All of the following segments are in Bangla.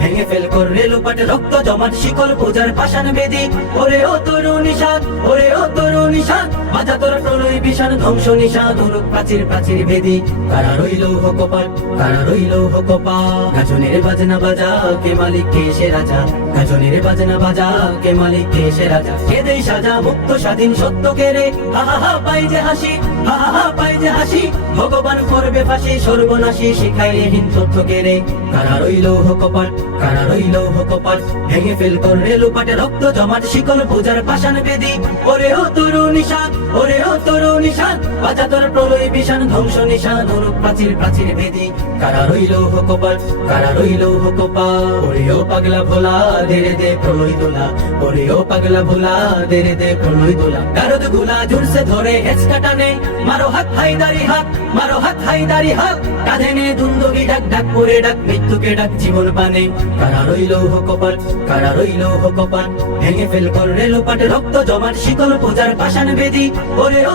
ভেঙে ফেল কর রেলুপাট রক্ত জমাট, শিকল পূজার পাষাণ বেদি। ওরে ও তরুণী সাত ওরে ও তরুণী সাত বাজা তোর প্রলয় বিষাণ ধ্বংস নিষাদ উরুক প্রাচীর প্রাচীর ভেদি কারা রইল কপাট কারা রইল কপাট গাজনের বাজনা বাজা, কে মালিক, কে সে রাজা? গাজনের বাজনা বাজা, কে মালিক, কে সে রাজা? কে দেই সাজা, মুক্ত স্বাধীন সত্য কে রে? হা পাই যে হাসি, হা পাই যে হাসি। ভগবান করবে ফাঁসি, সর্বনাশী শিখাইলে হিন তথ্য কে রে। কারা রইল কপাট কারা রইল কপাট ভেঙে ফেল কর রেলুপাটে রক্ত জমাট, শিকল পূজার পাষাণ বেদি। ওরে ও তরু নিষাদ ওরে ও তরু নিষাদ বাজা তোর প্রলয় বিষাণ ধ্বংস নিষাদ অনুক প্রাচীর প্রাচীর বেদি কারা রইল কারা রইল কপাট ওরে ও পাগলা ভোলা দেরে দে প্রলয় দোলা। ওরে ও পাগলা ভোলা দেরে দে প্রলয় দোলা। গুলা জুরসে ধরে মারো হাত হাইদারি হাত, মারো হাত হাইদারি হাত। কাঁধে নে ডাক ডাক করে ডাক, মৃত্যুকে ডাক জীবন পানে। কারা রইল কপাট কারা রইল কপাট ভেঙে ফেল কর রেলোপাট রক্ত জমাট, শিকল পূজার পাষাণ বেদি। ওরে ও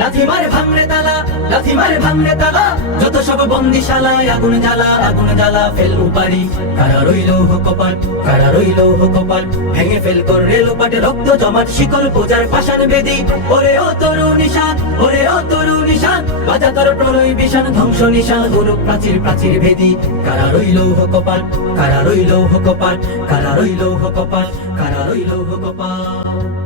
লাথি মারে ভাঙরে তালা লাথি মারে ভাঙরে তালা। যত সব বন্দিশালায় আগুন জ্বালা আগুন জ্বালা ফেল উপারি কারা রইল কপাট, কারা রইল কপাট? ভেঙে ফেল কর রেলোপাটে রক্ত জমাট, শিকল পূজার পাষাণ বেদি। ওরে ও তরু নিষাদ ওরে ও তরু নিষাদ বাজা তোর প্রলয় বিষাণ ধ্বংস নিষাদ গুরু প্রাচীর প্রাচীর ভেদি। কারা রইল কপাট, কারা রইল কপাট? কারা রইল কপাট, কারা রইল কপাট?